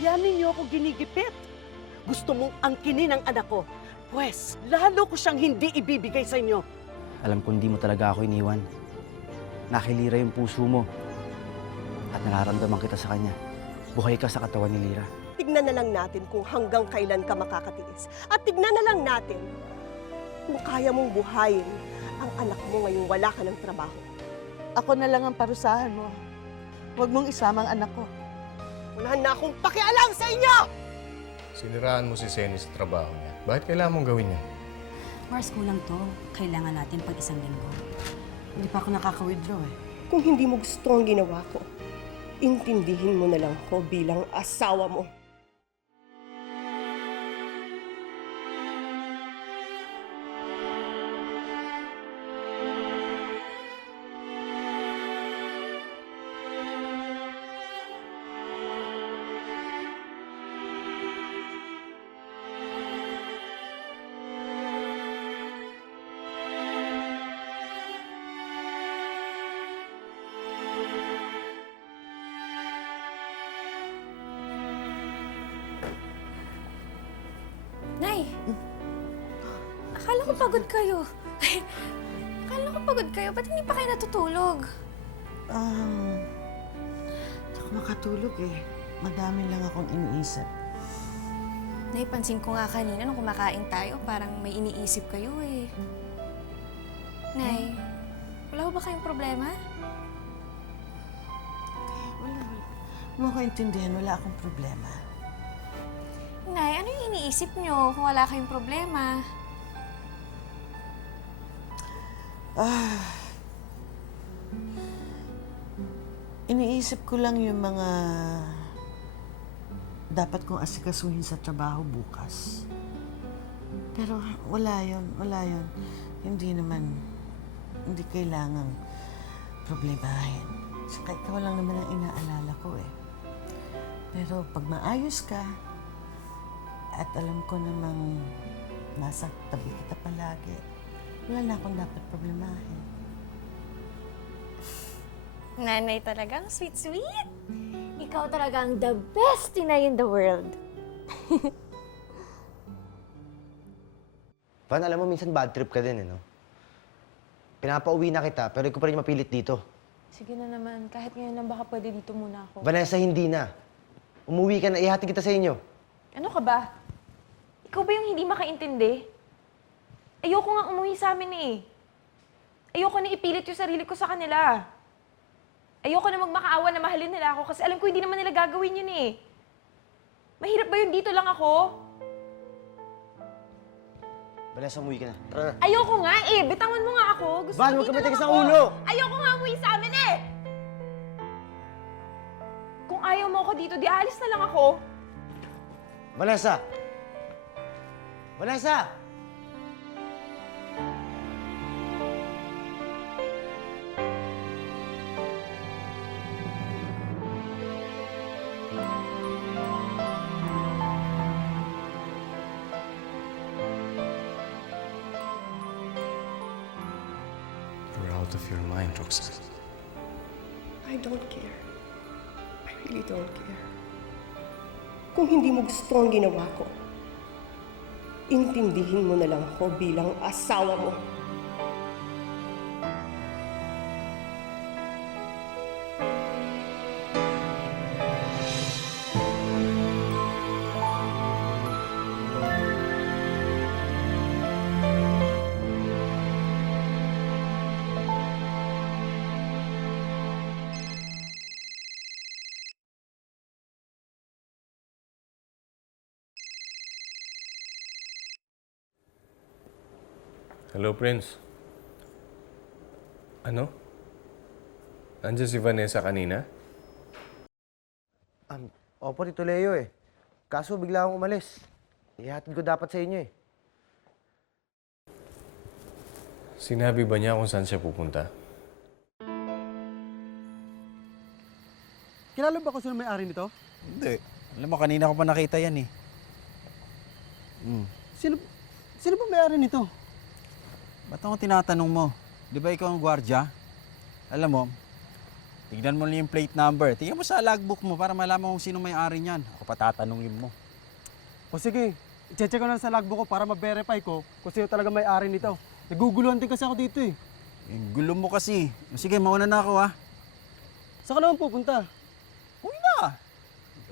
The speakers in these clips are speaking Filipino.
Kaya ninyo ako ginigipit. Gusto mong angkinin ang anak ko. Pwes, lalo ko siyang hindi ibibigay sa inyo. Alam ko hindi mo talaga ako iniwan. Nakilira yung puso mo. At nararamdaman kita sa kanya. Buhay ka sa katawan ni Lira. Tignan na lang natin kung hanggang kailan ka makakatiis. At tignan na lang natin kung kaya mong buhayin ang anak mo ngayong wala ka ng trabaho. Ako na lang ang parusahan mo. Huwag mong isama ang anak ko. Wala na akong pakialam sa inyo! Siniraan mo si Senny sa trabaho niya. Bakit kailangan mong gawin yan? Mars, kulang to. Kailangan natin pag isang linggo. Hindi pa ako nakaka-withdraw eh. Kung hindi mo gusto ang ginawa ko, intindihin mo na lang ko bilang asawa mo. Nay! Akala ko pagod kayo. Akala ko pagod kayo. Ba't hindi pa kayo natutulog? Hindi ako makatulog eh. Madami lang akong iniisip. Nay, pansin ko nga kanina nung kumakain tayo, parang may iniisip kayo eh. Nay, wala ho ba kayong problema? Wala. Huwag mo ko intindihan, wala akong problema. Nay, ano yung iniisip nyo kung wala kayong problema? Iniisip ko lang yung mga dapat kong asikasuhin sa trabaho bukas. Pero wala yun. Hindi kailangang problemahin. Saka ikaw lang naman ang inaalala ko eh. Pero pag maayos ka, at alam ko namang nasa tabi kita palagi, wala na akong dapat problemahin. Nanay talagang sweet-sweet. Ikaw talagang the best inay in the world. Van, alam mo, minsan bad trip ka din, eh, no? Pinapauwi na kita, pero ikaw pa rin mapilit dito. Sige na naman, kahit ngayon lang baka pwede dito muna ako. Vanessa, hindi na. Umuwi ka na, ihatid kita sa inyo. Ano ka ba? Ikaw ba yung hindi makaintindi? Ayoko nga umuwi sa amin eh. Ayoko na ipilit yung sarili ko sa kanila. Ayoko na magmakaawa na mahalin nila ako kasi alam ko hindi naman nila gagawin yun eh. Mahirap ba yun dito lang ako? Vanessa, umuwi ka na. Tara na. Ayoko nga eh. Bitawan mo nga ako. Gusto Van, ko huwag ka dito lang matigas ako. ng ulo! Ayoko nga umuwi sa amin eh! Kung ayaw mo ako dito, di alis na lang ako. Vanessa! Vanessa! You're out of your mind, Roxanne. I don't care. I really don't care. Kung hindi mo gusto ang ginawa ko, intindihin mo na lang ko bilang asawa mo. Hello, Prince. Ano? Nandiyan si Vanessa kanina? Opo, Tito Leo eh. Kaso bigla akong umalis. Ihatid ko dapat sa inyo eh. Sinabi ba niya kung saan siya pupunta? Kilala ba kung sino may-ari nito? Hindi. Alam mo, kanina ko pa nakita yan eh. Sino ba may-ari nito? Ba't ako tinatanong mo? Di ba ikaw ang gwardya? Alam mo, Tignan mo lang yung plate number. Tingnan mo sa logbook mo para malaman kung sino may-ari niyan. Ako pa tatanungin mo. O sige, i-check ko lang sa logbook ko para ma-verify ko kung sino talaga may-ari nito. Naguguluhan din kasi ako dito eh. Yung gulo mo kasi. Sige, mauna na ako ha. Saan ka naman pupunta? Uwi na.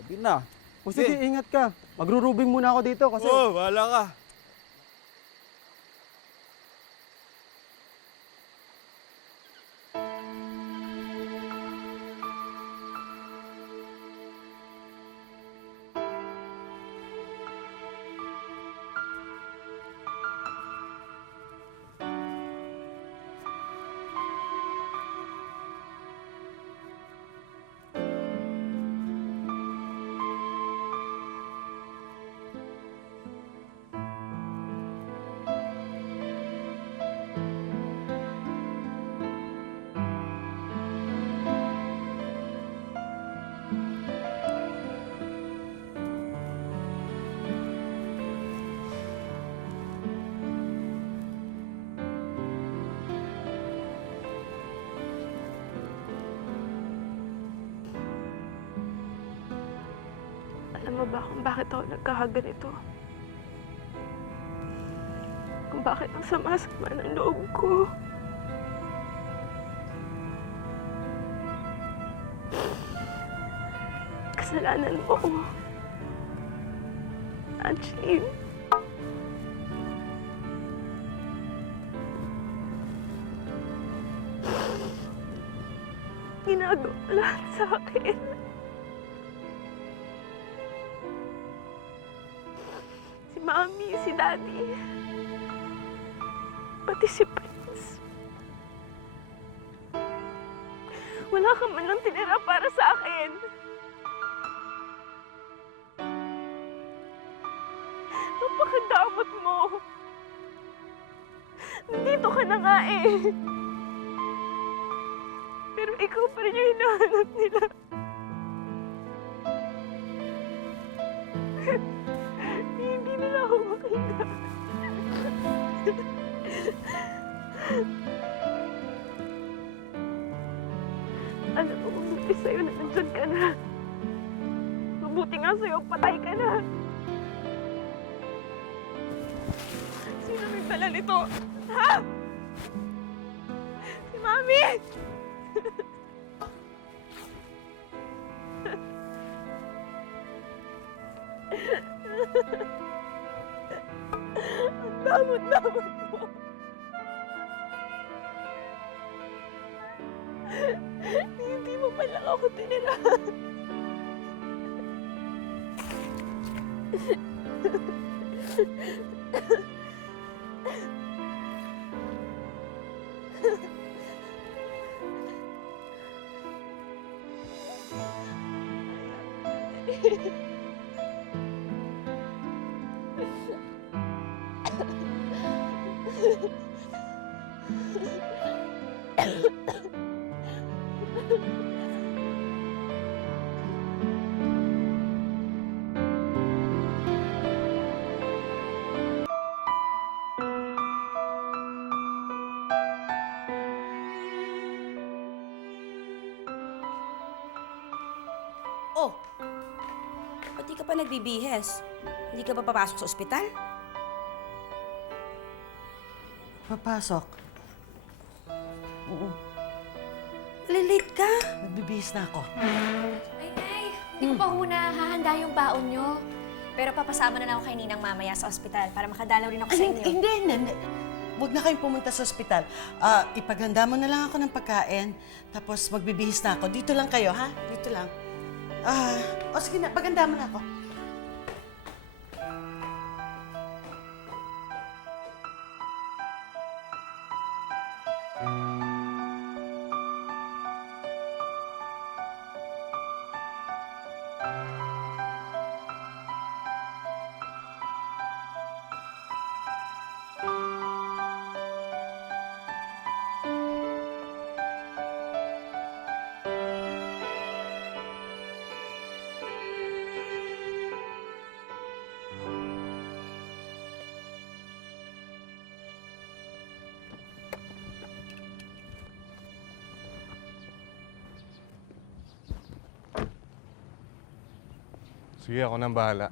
Gabi na. O sige, ingat ka. Magro-rubing muna ako dito kasi... Wala ka. Alam mo ba kung bakit ako nagkakaganito? Kung bakit ang sama-sama ng loob ko? Kasalanan mo. Angeline. Ginagawa mo lahat sa akin. Si Mami, si Daddy. Pati si Prince. Wala ka man lang tinira para sa akin. Napakadamot mo. Nandito ka na nga eh. Pero ikaw pa rin yung hinahanap nila. Hindi nila ako makita. Alam mo, mabuti sa'yo na nandyan ka na. Mabuti nga sa'yo, patay ka na. Sino may dala nito? Ha? Si Mami! Ang damot-damot mo. Hindi mo pa lang ako tinirahan. Oh, ba't di ka pa nagbibihes? Hindi ka ba papasok sa ospital? Papasok. Oo, Malilate ka. nagbibihis na ako. Ay, Nay, hindi ko pa ho na hahanda yung baon nyo. Pero papasama na lang ako kay Ninang mamaya sa ospital para makadalaw rin ako sa Ay, inyo. hindi. Huwag na kayong pumunta sa ospital. Ipaghanda mo na lang ako ng pagkain, tapos magbibihis na ako. Dito lang kayo, ha? Dito lang. Sige na, paghanda mo na ako. Sige, ako nang bahala.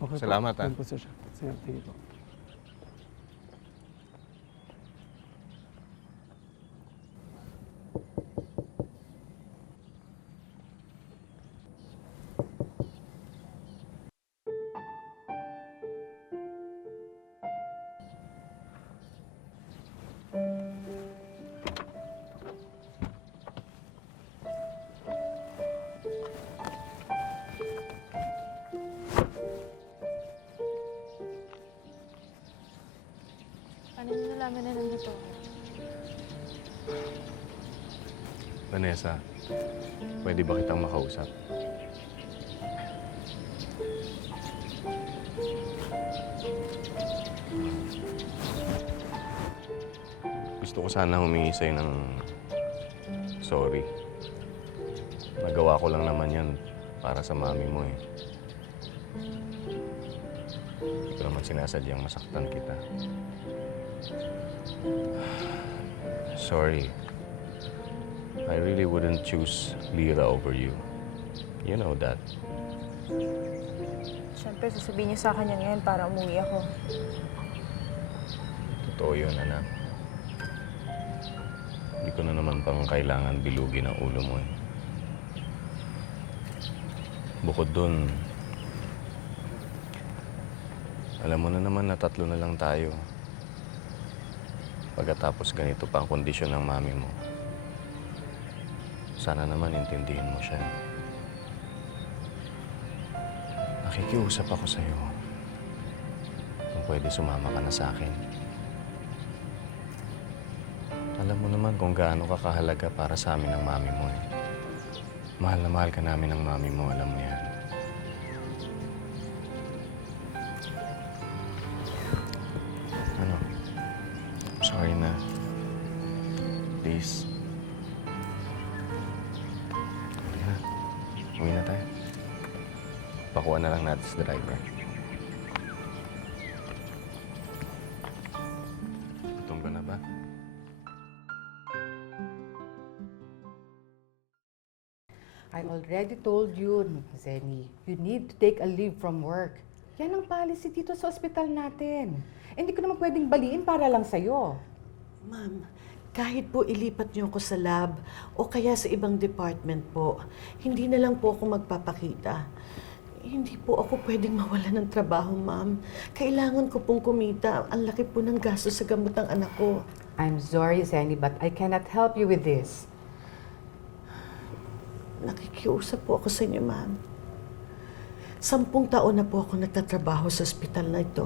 Okay Salamat, po. ah. Yun po, sir. Sige, thank you po. Paano niyo nalaman na nandito ako? Vanessa, pwede ba kitang makausap? Gusto ko sana humingi sa'yo ng sorry. Nagawa ko lang naman yan para sa mami mo eh. Hindi ko naman sinasadyang masaktan kita. Sorry. I really wouldn't choose Lira over you. You know that. Siyempre, sasabihin niyo sa akin yan ngayon para umuwi ako. Totoo yun, anak. Hindi ko na naman pang kailangan bilugin ang ulo mo eh. Bukod dun, alam mo na naman na 3 na lang tayo. Pagkatapos ganito pa ang kondisyon ng mami mo. Sana naman intindihin mo siya. Nakikiusap ako sa'yo. Kung pwede sumama ka na sa akin. Alam mo naman kung gaano ka kahalaga para sa amin ng mami mo eh. Mahal na mahal ka namin ng mami mo, alam mo yan. Ano? Sorry na. Please. Halika na. Uwi na tayo. Pakuha na lang natin sa driver. Gutom ka na ba? I already told you, Zenny, you need to take a leave from work. Yan ang policy dito sa ospital natin. Hindi ko naman pwedeng baliin para lang sa'yo. Ma'am, kahit po ilipat niyo ako sa lab o kaya sa ibang department po, hindi na lang po ako magpapakita. Hindi po ako pwedeng mawala ng trabaho, ma'am. Kailangan ko pong kumita. Ang laki po ng gasto sa gamot ng anak ko. I'm sorry, Zenny, but I cannot help you with this. Nakikiusap po ako sa inyo, ma'am. 10 taon na po ako nagtatrabaho sa ospital na ito.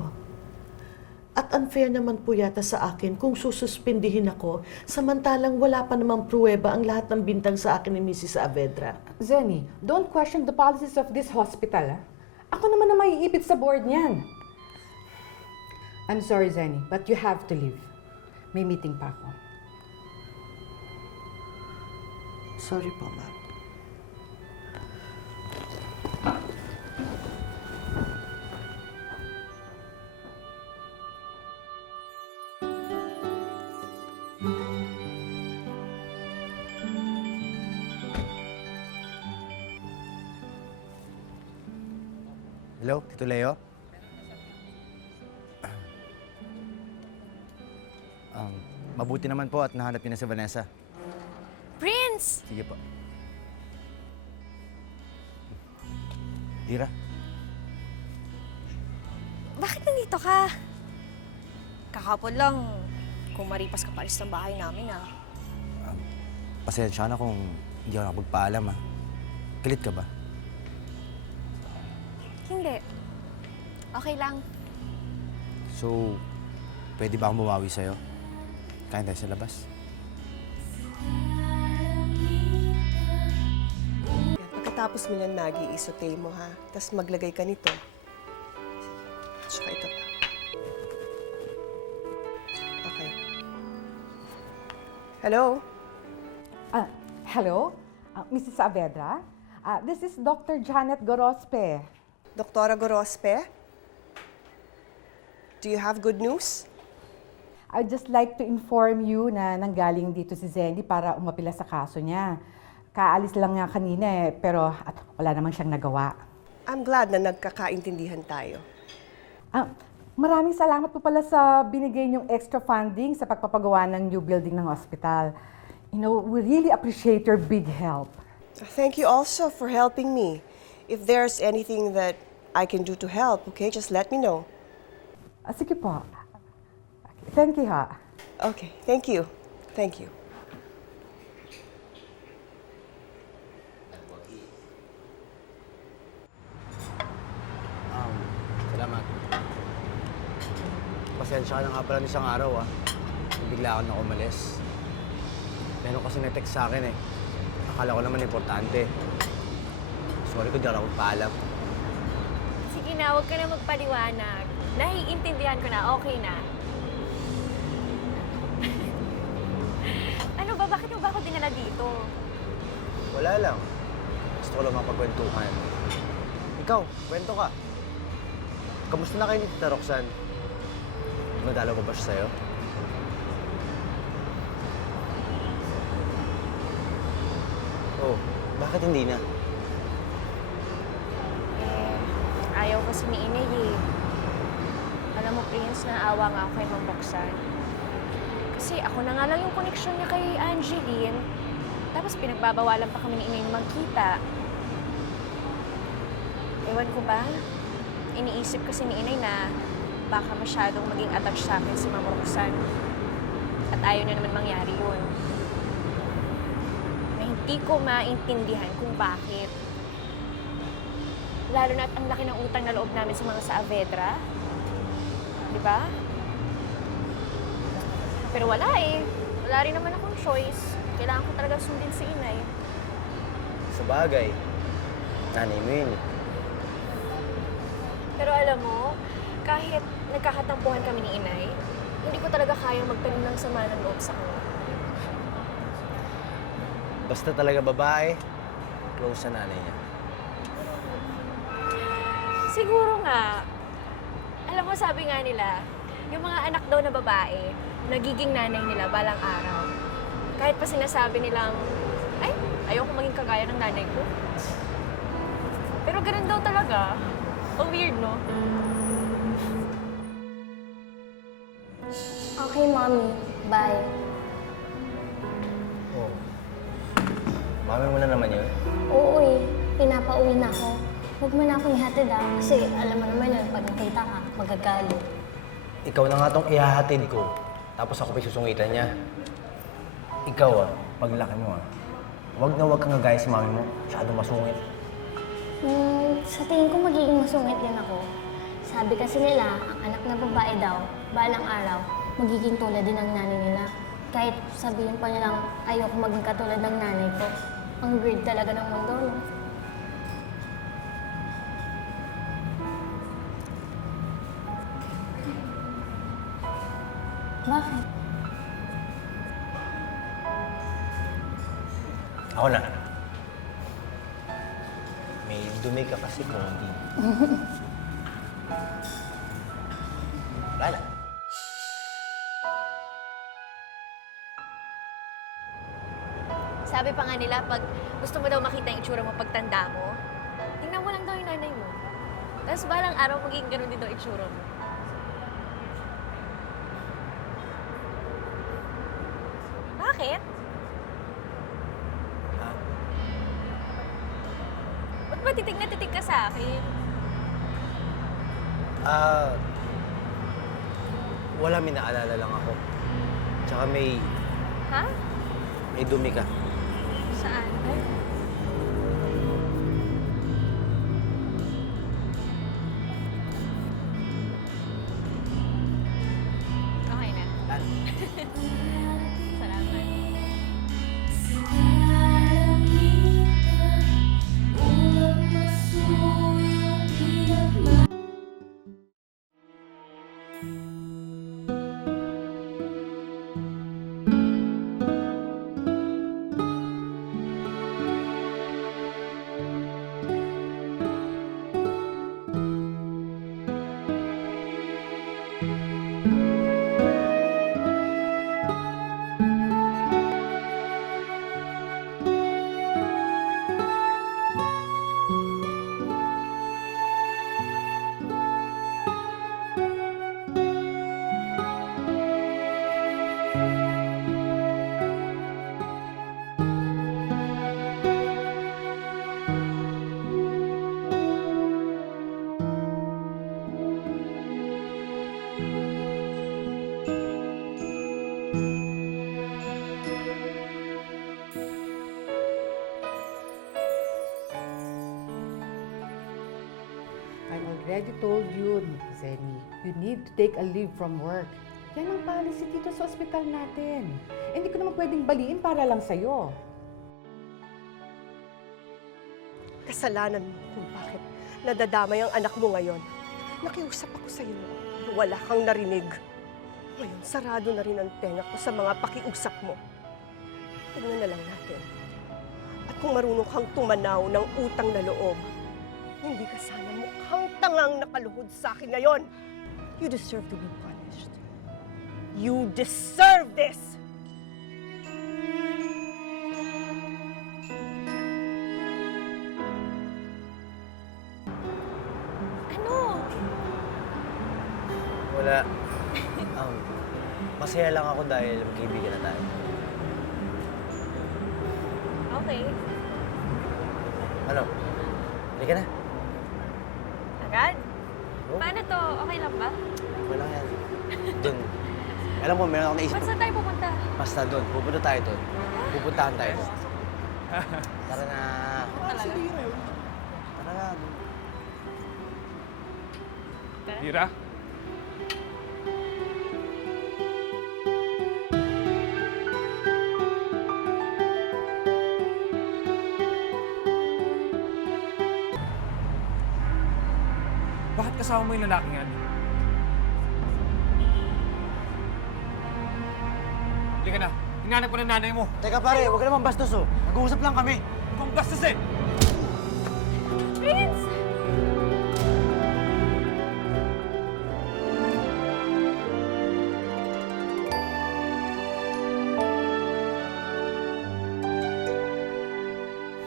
At unfair naman po yata sa akin kung sususpindihin ako samantalang wala pa namang pruweba ang lahat ng bintang sa akin ni Mrs. Saavedra. Zenny, don't question the policies of this hospital. Ako naman na maiipit sa board niyan. I'm sorry, Zenny, but you have to leave. May meeting pa ako. Sorry po, ma'am. Hello, Tito Leo? Mabuti naman po at nahanap niyo na si Vanessa. Prince! Sige po. Lira, Bakit nandito ka? Kakapon lang, kung maripas ka palis ng bahay namin ah. pasensya na kung hindi ako nakapagpaalam ah. Galit ka ba? Hindi. Okay lang. So, pwede ba akong bumawi sa'yo? Kain tayo sa labas? Pagkatapos mo yan, Maggie, isotay mo ha. Tapos maglagay ka nito. Tsaka ito pa. Okay. Hello? Hello? Mrs. Saavedra? This is Dr. Janet Gorospe. Doktora Gorospe? Do you have good news? I'd just like to inform you na nanggaling dito si Zenny para umapila sa kaso niya. Kaalis lang nga kanina pero wala namang siyang nagawa. I'm glad na nagkakaintindihan tayo. Maraming salamat po pala sa binigay niyong extra funding sa pagpapagawa ng new building ng hospital. You know, we really appreciate your big help. Thank you also for helping me. If there's anything that I can do to help, okay, just let me know. Sige po. Thank you, ha. Okay, thank you. Thank you. Salamat. Pasensya ka na nga pala isang araw, Bigla ako na umalis. Meron kasi na-text sa akin, Akala ko naman importante. Sorry kung di ako magpaalam. Sige na, huwag ka na magpaliwanag. Naiintindihan ko na, okay na. Ano ba? Bakit mo ba ako dinala dito? Wala lang. Gusto ko lang mapagkwentuhan. Ikaw, kwento ka. Kamusta na kayo ni Tita Roxanne? Nadalaw ko ba siya sa'yo? Oh, bakit hindi na? Ayaw kasi ni Inay Alam mo, Prince, naawa nga ako kay Ma'am Roxanne. Kasi ako na nga lang yung connection niya kay Angeline. Tapos pinagbabawalan pa kami ni Inay na magkita. Ewan ko ba? Iniisip kasi ni Inay na baka masyadong maging attached sa akin si Ma'am Roxanne. At ayaw niya naman mangyari yun. Na hindi ko maintindihan kung bakit. Lalo na ang laki ng utang na loob namin sa mga Saavedra. Di ba? Pero wala Wala rin naman akong choice. Kailangan ko talaga sundin si Inay. Sa bagay, nanay mo yun. Pero alam mo, kahit nagkakatampuhan kami ni Inay, hindi ko talaga kayang magtanim ng sama ng loob sa kanya. Basta talaga babae, close sa nanay niya. Siguro nga. Alam mo, sabi nga nila, yung mga anak daw na babae, nagiging nanay nila balang araw. Kahit pa sinasabi nilang, ay, ayoko maging kagaya ng nanay ko. Pero ganun daw talaga. Ang weird, no? Okay, Mommy. Bye. Oh. Mami mo na naman yun? Oo pinapauwi na ako. Huwag mo na akong ihatid kasi alam mo naman yun, pag nakita ka, magagalit. Ikaw na nga tong ihahatid ko, tapos ako pa susungitan niya. Ikaw paglaki mo huwag na huwag kang gagaya si mami mo, masyadong masungit. Sa tingin ko magiging masungit din ako. Sabi kasi nila, ang anak na babae daw, balang araw, magiging tulad din ng nanay nila. Kahit sabihin pa nilang ayoko maging katulad ng nanay ko. Ang weird talaga ng mundo, no? Bakit? Ako na. May dumi ka kasi konti. Wala na. Sabi pa nga nila, pag gusto mo daw makita yung itsura mo pagtanda mo, tingnan mo lang daw yung nanay mo. Tapos balang araw magiging ganun din daw itsura mo. Bakit? Ba't ba titig na titig ka sa akin? Wala, may naalala lang ako. Tsaka may Ha? dumi ka. Saan? Okay na. Salamat. I already told you, Zenny, you need to take a leave from work. Yan ang policy dito sa ospital natin. Hindi ko naman pwedeng baliin para lang sa'yo. Kasalanan mo kung bakit nadadamay ang anak mo ngayon. Nakiusap ako sa'yo, pero wala kang narinig. Ngayon, sarado na rin ang tenga ko sa mga pakiusap mo. Tignan na lang natin. At kung marunong kang tumanaw ng utang na loob, hindi ka sana mukhang tangang nakaluhod sa akin ngayon. You deserve to be punished. You deserve this! Ano? Wala. Masaya lang ako dahil magkaibigan na tayo. Okay. Ano? Halika na. Agad? Oh. Paano to? Okay lang ba? Wala yan. Doon. Alam mo, meron ako naisip. Ba't saan tayo pupunta? Basta doon. Pupunta tayo doon. Pupuntahan tayo doon. Tara na. Tara na. Lira? Bakit kasama mo yung lalaking yan? Halika na. Hinanap ko ng nanay mo. Teka pare, huwag ka naman bastos oh. Nag-uusap lang kami. Kung bastusin! Prince!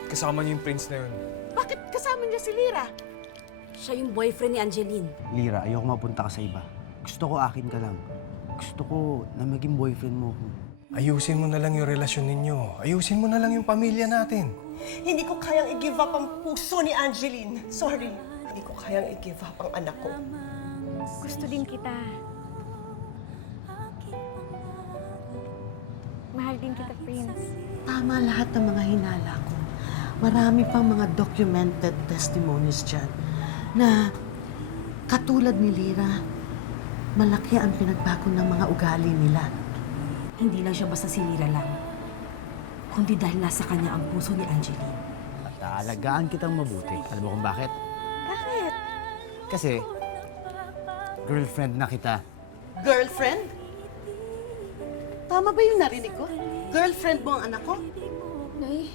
Kasama niyo yung prince na yun. Bakit kasama niya si Lira? Siya yung boyfriend ni Angeline. Lira, ayoko mapunta ka sa iba. Gusto ko akin ka lang. Gusto ko na maging boyfriend mo ako. Ayusin mo na lang yung relasyon ninyo. Ayusin mo na lang yung pamilya natin. Hindi ko kayang i-give up ang puso ni Angeline. Sorry. Hindi ko kayang i-give up ang anak ko. Gusto din kita. Mahal din kita, Prince. Tama lahat ng mga hinala ko. Marami pang mga documented testimonies dyan na katulad ni Lira, malaki ang pinagbago ng mga ugali nila. Hindi lang siya basta si Lira lang, kundi dahil nasa kanya ang puso ni Angeline. At aalagaan kitang mabuti. Alam mo kung bakit? Bakit? Kasi, girlfriend na kita. Girlfriend? Tama ba yung narinig ko? Girlfriend mo ang anak ko? Nay,